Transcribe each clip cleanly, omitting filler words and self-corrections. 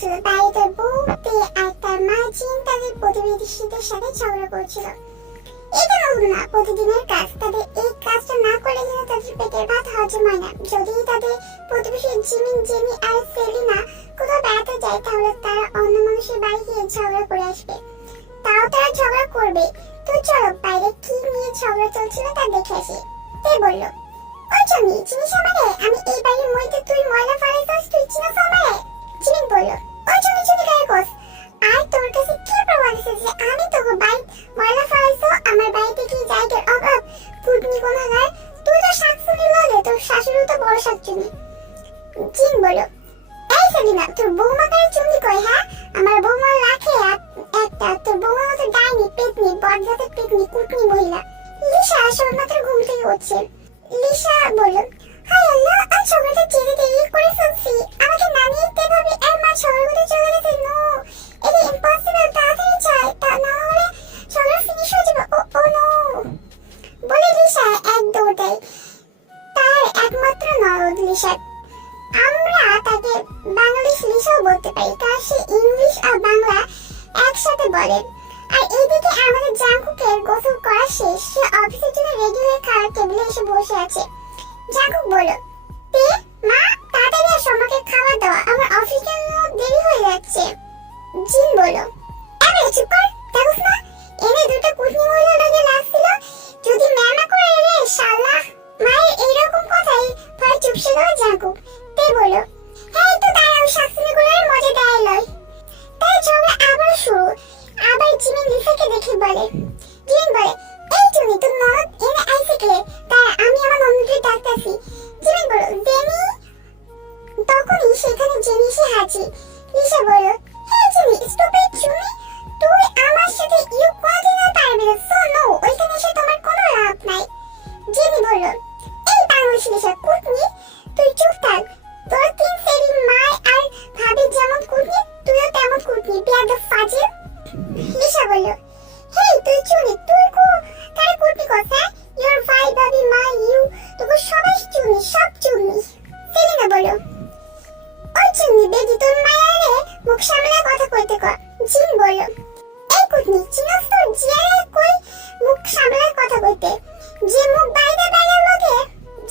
দেখছিল বাইরে তার বউ তে আর তার মা জিন তাদের প্রতিবেশীদের সাথে ঝগড়া করছিল। এটা হলো না প্রতিদিনের কাজ, তাদের এই কাজটা না করলে যেন তাদের পেটের ভাত হজম হয় না। যদি তাদের প্রতিবেশী জিমিন, জেনি আর সেলিনা কোথাও বেড়াতে যায় তাহলে তারা অন্য মানুষের বাড়ি গিয়ে ঝগড়া করে আসবে। তাও তারা ঝগড়া করবে। তো চলো বাইরে কি নিয়ে ঝগড়া চলছিল তা দেখে আসি। তে বলল, ওই জমি চিনিস আমারে? আমি এই বাড়ির মধ্যে তুই ময়লা ফেলাইছিস, তুই চিনিস আমারে? জিমিন বলল, ওই জমি চুরি করে কস। আর তোর কাছে কি প্রমাণ আছে যে আমি তোকে বাড়ি ময়লা ফেলাইছো? আমার বাড়িতে কি জায়গার অভাব? কুটনি কোনাগার, তুই তো শাকচুনি লাগে, তোর শাশুড়ি তো বড় শাকচুনি। জিন বলল, এই সেলিনা, তোর বৌমাকে চুরি কই? হ্যাঁ, আমার বৌমা রাখে একটা, তোর বৌমা মতো ডাইনি, পেতনি, বদজাতের পেতনি, কুটনি মহিলা। লিসা সবেমাত্র ঘুম থেকে উঠছে। লিসা বলল, হাই আল্লাহ, আজ সকালটা চেয়ে দেরি করে ফেলছি, আমাকে নামিয়ে দিতে হবে। আর মা সকাল করে চলে গেছে। নো, এটা ইম্পসিবল, তাড়াতাড়ি চাই, তা না হলে সকাল ফিনিশ হয়ে যাবে। ও নো বলে লিসা এক দৌড় দেয় তার একমাত্র ননদ লিসা। আমরা তাকে বাংলাদেশ লিসাও বলতে পারি, কারণ সে ইংলিশ আর বাংলা একসাথে বলে। আর এইদিকে আমাদের জাঙ্কুকের গোসল করা শেষ, সে অফিসের জন্য রেডি হয়ে খাওয়ার টেবিলে এসে বসে আছে। জাঙ্কুক বলল, তে মা, তাড়াতাড়ি আসো, আমাকে খাবার দাও, আমার অফিসের জন্য দেরি হয়ে যাচ্ছে। জিন বলল, আরে চুপ কর, দেখোস না এনে দুটো কুটনি মহিলা লাগে লাগছিল, যদি ম্যামা করে রে শালা। মায়ের এইরকম কথাই পরে চুপসে গেল জাঙ্কুক। তে বলল, হ্যাঁ তো দাঁড়াও, শাকচুনি গুলোর মজা দেয় লয়। তাই ঝগড়া আবার শুরু। আবার জিমিন লিসাকে দেখে বলে, জিমিন বলে, এই চুনি, তোর ননদ এনে আইছে কে? তারা আমি আমার ননদকে ডাকতেছি। জিমিন বলল, জেনি। তখনই সেখানে জেনি এসে হাজির। লিসা বলল, হে জেনি, স্টুপিড চুনি, তুই আমার সাথে ইউ কোয়াদিনা পারবি না। সো নো, ওইখানে এসে তোমার কোনো লাভ নাই। জেনি বলল, এই বাংলাদেশি লিসা কুটনি, তুই চুপ থাক। তোর তিন সেরি মায় আর ভাবি যেমন কুটনি, তুইও তেমন কুটনি, বেয়াদব ফাজিল। লিসা বলল, হেই তুই চুনি, তুই কারে কুটনি কথা? ইউর ভাই, ভাবি, মা, ইউ, তোকে সবাই চুনি, সব চুনি। সেলিনা বলল, ওই চুনি বেদি, তোর মায়ারে মুখ সামলে কথা কইতে কর। জিন বলল, এই কুটনি, চিনস তোর জিয়ারে কই মুখ সামলে কথা কইতে? যে মুখ বাইরে বাইরের লগে,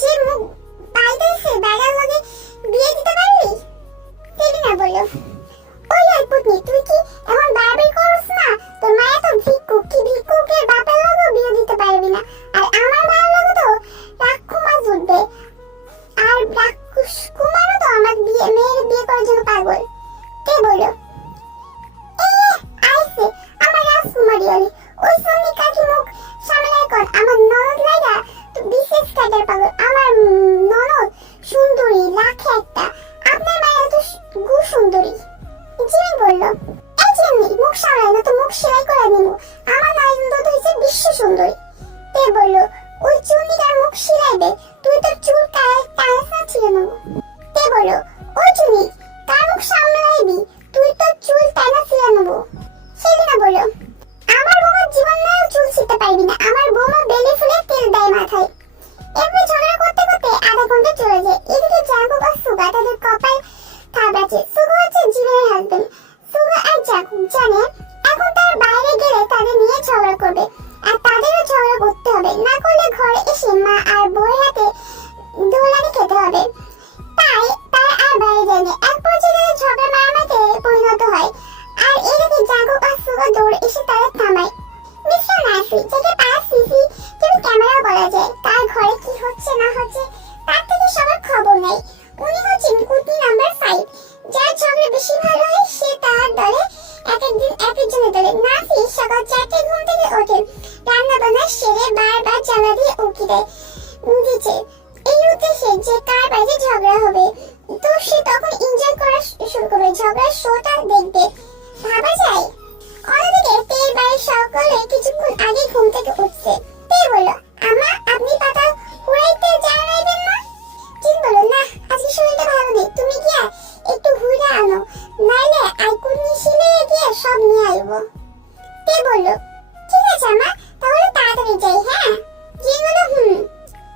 যে মুখ বাইরেছে বাইরের লগে বিয়ে দিতে পারবি? সেলিনা বলল, ওই আর কুটনি, তুই কি এখন বাড়াবাড়ি করছ না? তোর মায়া তো ভিক্ষুক, কি ভিক্ষুকের বাপের লগে বিয়ে দিতে পারবি না। আর আমার মায়ের লগে তো রাজকুমার জুটবে, আর রাজকুমারও তো আমার মেয়ের বিয়ে করার জন্য পাগল। কে বলল, আইছে আমার রাজকুমারী হলি, ওই সন্নি কাকি মুখ সামলায় কর। আমার ননদ লাইগা তো বিশেষ কাটার পাগল, আমার ননদ সুন্দরী লাখে একটা, আপনার মায়ের তো গু সুন্দরী। জিমিন বলল, এই জিমি, মুখ সামলাই না তো মুখ সেলাই করে দিব, আমার ননদ তো হইছে বিশ্ব সুন্দরী। তে বলল, ওই চুনিটার মুখ সিলাইবে, তুই তোর চুল টাইস না ছিঁড়ে নেব। তে বলল, ওই চুনি, কার মুখ সামলাইবি, তুই তোর চুল টাইনা ছিঁড়ে নেব। সেলিনা বলল, আমার বৌমার জীবন নাও চুল ছিঁড়তে পারবি না, আমার বৌমা বেলি ফুলে তেল দেয় মাথায়। এরপর ঝগড়া করতে করতে আধা ঘন্টা চলে যায়। এদিকে জাঙ্কুক আর সুগা তাদের কপাল থাবড়াচ্ছে। সুগা হচ্ছে জিমিনের হাজবেন্ড। সুগা আর জাঙ্কুক জানে এখন তার বাইরে গেলে তাদের নিয়ে ঝগড়া করবে, আর তাদেরও ঝগড়া করতে হবে, না করলে ঘরে এসে মা আর বউয়ের হাতে দোলানি খেতে হবে। তাই তার আর বাইরে যায়নি। এক পর্যায়ে ঝগড়া মারামারিতে পরিণত হয়। আর এদিকে জাঙ্কুক আর সুগা দৌড়ে এসে তাদের থামায়। মিস্টার নাসি, যাকে পাড়া সিসি টিভি ক্যামেরা বলা যায়, তার ঘরে কি হচ্ছে না হচ্ছে তার থেকে সবার খবর নেই। উনি হচ্ছেন কুটনি নাম্বার 5, যার ঝগড়া বেশি ভালো হয় সে তার দলে এক একদিন এক একজনের দলে। নাসি সকাল 4টায় ঘুম থেকে ওঠে, রান্না বান্না সেরে বারবার জানলা দিয়ে উঁকি দেয় দিচ্ছে এই উদ্দেশ্যে যে কার বাড়িতে ঝগড়া হবে। তো সে তখন এনজয় করা শুরু করবে, ঝগড়ার শোটা দেখবে। ভাবা যায়। অন্যদিকে তের বাড়ির সকলে কিছুক্ষণ আগে ঘুম থেকে উঠছে। তে বলল, আমা, আপনি পাতা হুড়াইতে জানাইবেন না? জিন বলল, না, আজকে শরীরটা ভালো নেই, তুমি গিয়া একটু ঘুরে আনো, নাইলে আইকুনি শিলে গিয়ে সব নিয়ে আইব। তে বলল, ঠিক আছে আমা, তাহলে তাড়াতাড়ি যাই। হ্যাঁ। জিন বলল,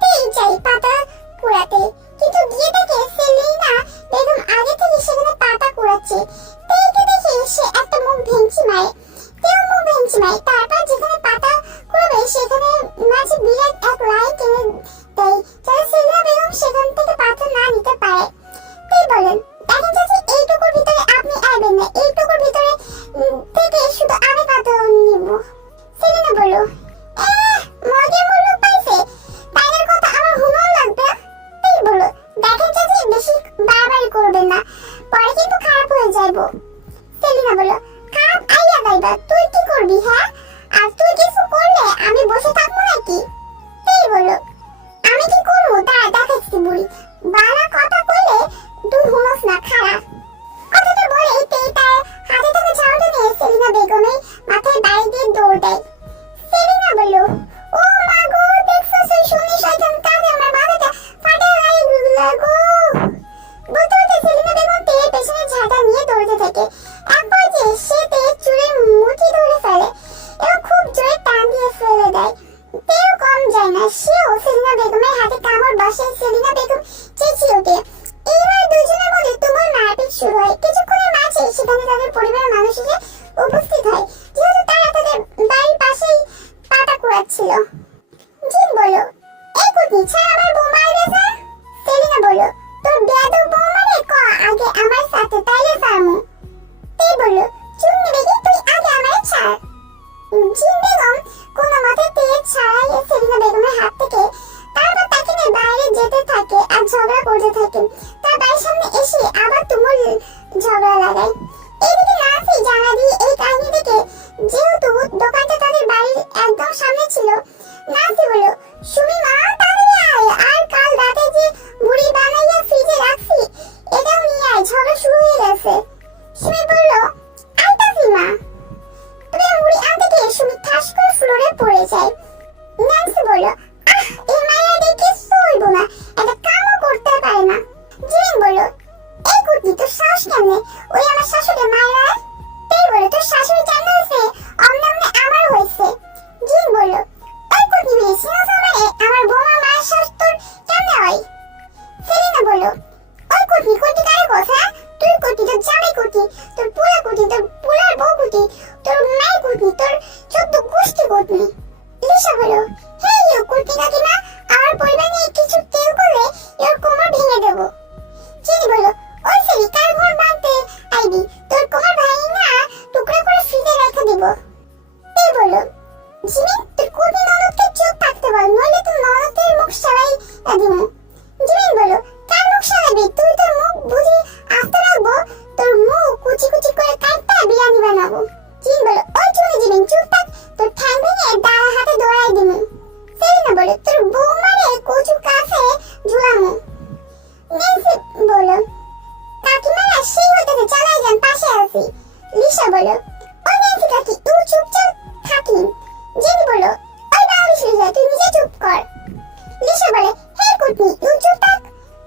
তেই যাই পাতা কুড়াতে। কিন্তু গিয়ে দেখে সেলিনা বেগম আগে থেকে সেখানে পাতা কুড়াচ্ছে। করবেন না, পরে কিন্তু খারাপ হয়ে যাইবো। সেলিনা বলল, খারাপ আইয়া যাইবা, তুই কি করবি? হ্যাঁ, আর তুই কিছু করলে আমি বসে থাকবো নাকি? তেই বলল, আমি কি করবো তা দেখাচ্ছি বুড়ি, বালা কথা কইলে তুই হুনস না, খারাপ। কথাটা বলে তেই তার হাতে থাকা ঝাড়ুটা নিয়ে সেলিনা বেগমের মাথায় বাড়ি দিয়ে দৌড় দেয়। সেলিনা বলল, ও মা গো, দেখছো সেই শুনি শয়তান কাজে আমার মাথাটা ফাটায় গো। বলতে বলতে সেলিনা বেগম তেয়ের পেছনে ঝাঁটা নিয়ে দৌড়তে থাকে। এক পর্যায়ে সে তেয়ের চুলের মুঠি ধরে ফেলে এবং খুব জোরে টান দিয়ে ফেলে দেয়। তেও কম যায় না, সেও সেলিনা বেগমের হাতে কামড় বসে। সেলিনা বেগম চেঁচিয়ে ওঠে। এবার দুজনের মধ্যে তুমুল মারপিট শুরু হয়। কিছুক্ষণের মাঝে সেখানে তাদের পরিবারের মানুষ এসে উপস্থিত হয়, যেহেতু তারা তাদের বাড়ির পাশেই পাতা কুড়াচ্ছিল। জিন বলল, এই কুটনি, ছাড় আমার বউ মারবে না। সেলিনা বলল, তোর বেয়াদব বউ মানে ক আগে আমার সাথে, তাইলে সারমু। তে বলল, চুন্নি বেগি, তুই আগে আমারে ছাড়। জিন বেগম কোনো মতে তেয়ে ছাড়াইয়ে সেলিনা বেগমের হাত থেকে, তারপর তাকে নিয়ে বাইরে যেতে থাকে আর ঝগড়া করতে থাকে। তার বাড়ির সামনে এসে আবার তুমুল ঝগড়া লাগায়। এদিকে নাসি জানা দিয়ে এই কাহিনী দেখে, যেহেতু দোকানটা তাদের বাড়ির একদম সামনে ছিল, নাসি বলল, সুমি মা, তাড়াতাড়ি আয়, আর কাল রাতে যে মুড়ি বানাইয়া ফ্রিজে রাখছি এটাও নিয়ে আয়, ঝগড়া শুরু হয়ে গেছে। সুমি বলল, আইতাছি মা। তবে মুড়ি আনতে গিয়ে সুমি ঠাস করে ফ্লোরে পড়ে যায়। ন্যান্সি বলল, আহ, এই মায়েরা দেখে সইব না, একটা কামও করতে পারে না। জিমিন বলল, এই কুটনি, তোর সাহস কেমনে ওই আমার শাশুড়ি মায়েরা? তেই বলল, তোর শাশুড়ি কেমনে হয়েছে অমনে অমনে আমার হয়েছে। জিন বলল, ওই কুটনি মেয়ে, সিনাস আমারে আমার বৌমা মায়ের সাহস তোর কেমনে হয়? সেলিনা বলল, ওই কুটনি কুটনি কারে কথা? তুই কুটনি, তোর জামাই কুটনি, তোর পোলা কুটনি, তোর পোলার বউ কুটনি, তোর মায়ের কুটনি, তোর 14 গোষ্ঠী কুটনি। লিসা বলল, হে ইউ কুটনি কাকিমা, আমার পরিবার নিয়ে কিছু কেউ করলে এর কোমর ভেঙে দেবো। চিনি বলল, ওই সেলি, কার ঘর ভাঙতে আইবি? তোর কোমর ভাঙি না টুকরা করে ফ্রিজে রেখে দিব। তে বলল, জিমিন, তোর কুটনি ননদকে চুপ থাকতে বল, নইলে তোর ননদের মুখ সারাই দিমু। জিমিন বলল, কার মুখ সারাবি? তুই তোর মুখ বুঝি আস্তে রাখবো? তোর মুখ কুচি কুচি করে কাটটা বিরিয়ানি বানাবো। জিন বলল, ওই চুনি জিমিন, চুপ থাক, তোর ঠ্যাং ভেঙে দাঁড়া হাতে দৌড়াই দিমু। সেলিনা বলল, তোর বউ মারে কচু কাছে ঝুলামু। নেন্সি বলল, কাকিমারা সেই হইতেছে, চালাই যান, পাশে আছি। লিসা বলল, ও নেন্সি কাকি, তুই চুপচাপ থাকি। জেনি বলল, ওই বাউলিশ লিসা, তুই নিজে চুপ কর। লিসা বলে, হে কুটনি, তুই চুপ থাক।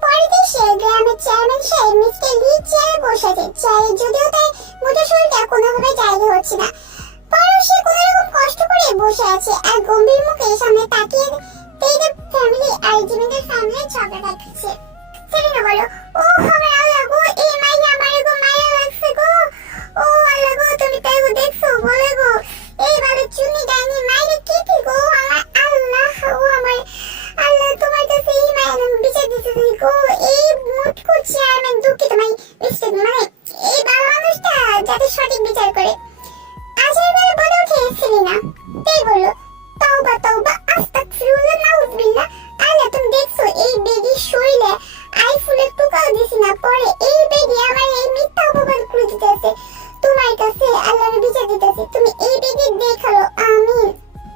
পরের সে গ্রামের চেয়ারম্যান সাহেব মিস্টার লি চেয়ারে বসেছে। চেয়ারে যদিও তার মোটা শরীরটা কোনোভাবে জায়গা হচ্ছে না, পরেও সে কোনো রকম কষ্ট করে বসে আছে আর গম্ভীর মুখে সামনে তাকিয়ে তেইদের ফ্যামিলি আর জিমিদের ফ্যামিলির ঝগড়া দেখছে। সেলিনা বলল, ও আমার আল্লাহ গো, এই মাইয়া আমারে গো মায়া লাগছে গো। ও আল্লাহ গো, তুমি তাই গো দেখছো বলে গো, এই ভালো চুনি ডাইনি মাইরে কি কি গো, আমার আল্লাহ, ও আমার আল্লাহ, তোমার কাছে এই মায়া বিচার দিতেছি গো। এই মুটকু চেয়ারম্যান, দুঃখিত মাই মিস্টেক, মানে এই ভালো মানুষটা যাতে সঠিক বিচার করে। আজেরবারে বলে উঠে সেলিনা। তেই বলল, তওবা তওবা, আস্তাগফিরুল্লাহ, নাউযুবিল্লাহ। আল্লাহ, তুমি দেখছো এই বেগি শরীরে আইফুলের টুকাও দিছি না, পরে এই বেগি আমার এই মিথ্যা অপবাদ করে দিতেছে। তোমার কাছে আল্লাহর বিচার দিতেছে, তুমি এই বেগি দেখালো, আমিন।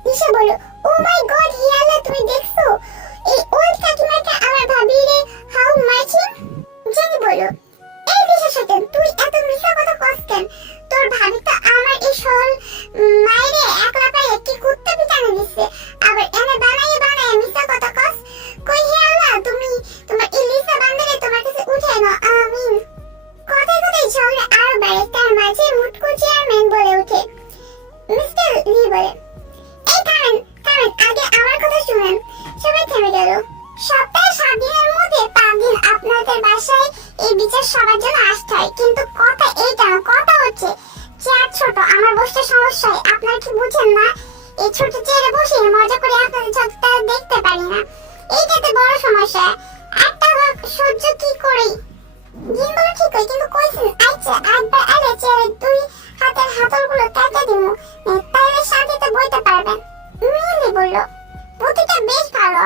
নিশা বলল, ও মাই গড, হে আল্লাহ, তুমি দেখছো এই ওল্ড কাকিমাটা আমার ভাবিরে হাউ মাচিং? জেনি বলল, এই দিশা শয়তান, তুই এত মিথ্যা কথা কস কেন? তোর ভাবি তো আমার এই সরল মায়েরে একলা পায়ে কি কুত্তা পিটানো দিচ্ছে, আবার এনে বানাইয়ে বানাইয়ে মিথ্যা কথা কস। কই হে আল্লাহ, তুমি তোমার ইলিসা বান্দারে তোমার কাছে উঠে নাও, আমিন। কথায় কথায় ঝগড়া আরো বাড়ে। তার মাঝে মুটকু চেয়ারম্যান বলে ওঠে। মিস্টার লি বলে, এই থামেন থামেন, আগে আমার কথা শুনেন। সবাই থেমে গেল। সপ্তাহে 7 দিনের মধ্যে 5 দিন আপনাদের বাসায় এই বিচার সবার জন্য আসতে হয়, কিন্তু কথা এইটা না, কথা হচ্ছে চেয়ার ছোট, আমার বসতে সমস্যা হয়। আপনারা কি বুঝেন না? এই ছোট চেয়ারে বসে মজা করে আপনাদের ঝগড়া দেখতে পারি না, এইটাতে বড় সমস্যা। একটা সহ্য কি করে? জিন বলে, ঠিক হয়, কিন্তু কইছেন আচ্ছা একবার আলে চেয়ারে 2 হাতের হাতলগুলো কেটে দিমু, তাইলে শান্তিতে বইতে পারবেন। মিলি বলল, বুদ্ধিটা বেশ ভালো,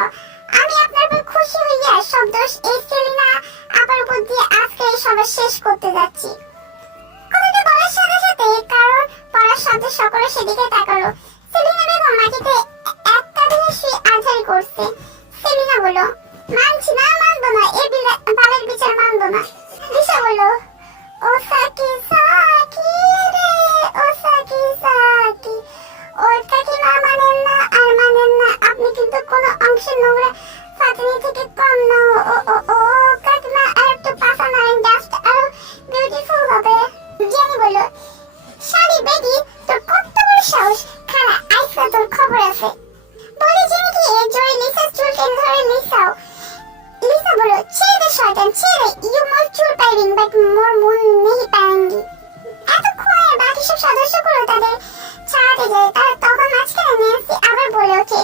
আমি আপনার উপর খুশি হইয়া সব দোষ এই সেলিনা আপার উপর দিয়ে আজকে শেষ করতে যাচ্ছি। কথাটা বলার সাথে সাথে কারণ পড়ার শব্দ সকলে সেদিকে তাকালো। সেলিনা বেগম মাটিতে একটা দিয়ে শুয়ে আছাড়ি করছে। সেলিনা বলল, মানছি না, মানবো না, এই বালের বিচার মানবো না। লিসা বলল, ও সাকি সাকি রে, ও সাকি সাকি, ওর কাকিমা মানেন না আর মানেন না, আপনি কিন্তু কোনো অংশের নোংরা ফাতনি থেকে কম না। ও ও ও কাকিমা আর একটু পাশা নারেন, জাস্ট আরো বিউটিফুল হবে। জেনি বলল, শালি বেডি, তোর কত বড় সাহস, খাড়া আইসা তোর খবর আছে। বলে জেনি গিয়ে জোরে লিসার চুল টেনে ধরে লিসাও। লিসা বলল, ছেড়ে দে শয়তান, ছেড়ে, ইউ মোর চুল পাইবিং বাট মোর মন নেই পাएंगी। এতক্ষণে বাকি সব সদস্যগুলো তাদের ছাড়াতে যায়। তারা তখন মাঝখানে ন্যান্সি আবার বলে ওঠে,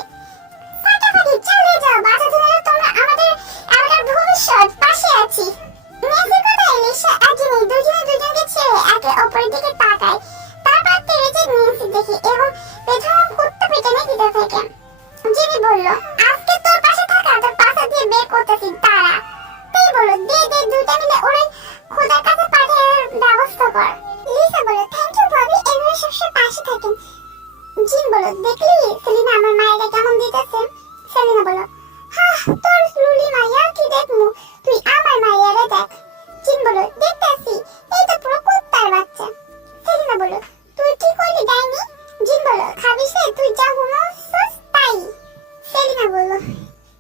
ফাটাফাটি চলে যাও, বাচ্চা ছেলেরা, তোমরা আমাদের ভবিষ্যৎ, পাশে আছি। ন্যান্সির কথায় লিসা আর জেনি দুজনে দুজনকে ছেড়ে একে অপরের দিকে তাকায়। তারপর তেরেজে ন্যান্সি দেখে এবং পেছনে কুত্তা পেটানে দিতে থাকে। জেনি বলল, আজকে তোর পাশে থাকা তোর পাশা দিয়ে বের করতেছি, তারা। তুই বলল, দে দে, দুইটা মিলে ওরে খোদার কাছে পাঠানোর ব্যবস্থা কর। লিসা বলল, থ্যাংক ইউ ভাবি, এভাবে সবসময় পাশে থাকেন। জিন বলল, দেখলি সেলিনা আমার মায়েরা কেমন দিতেছে? সেলিনা বলল, হ্যাঁ, তোর লুলি মাইয়া কি দেখমু, তুই আমার মাইয়ারে দেখ। জিন বলল, দেখতেছি, এই তো পুরো কুত্তার বাচ্চা। সেলিনা বলল, তুই কি করলি ডাইনি? জিন বলল, খাবিস রে, তুই যা হুমছস তাই। সেলিনা বলল,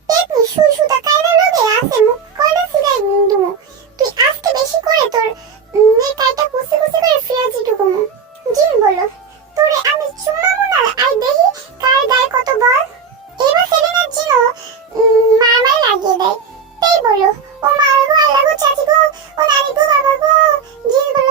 পেটনি সুসুতা কাইরা লগে আছে, মুখ কয়লা সিলাই দিমু, তুই আজকে বেশি করে তোর কাইটা কুচি কুচি করে ফ্রিজে ঢুকুমু। জিন বলল, তোরে আমি চুমামু না, আই দেখি কার গায়ে কত বল। এবার সেলিনার জিনও মারমার লাগিয়ে দেয়। তাই বলল, ও মা গো, আল্লাহ গো, চাচি গো, ও নানি গো, বাবা গো। জিন বলল,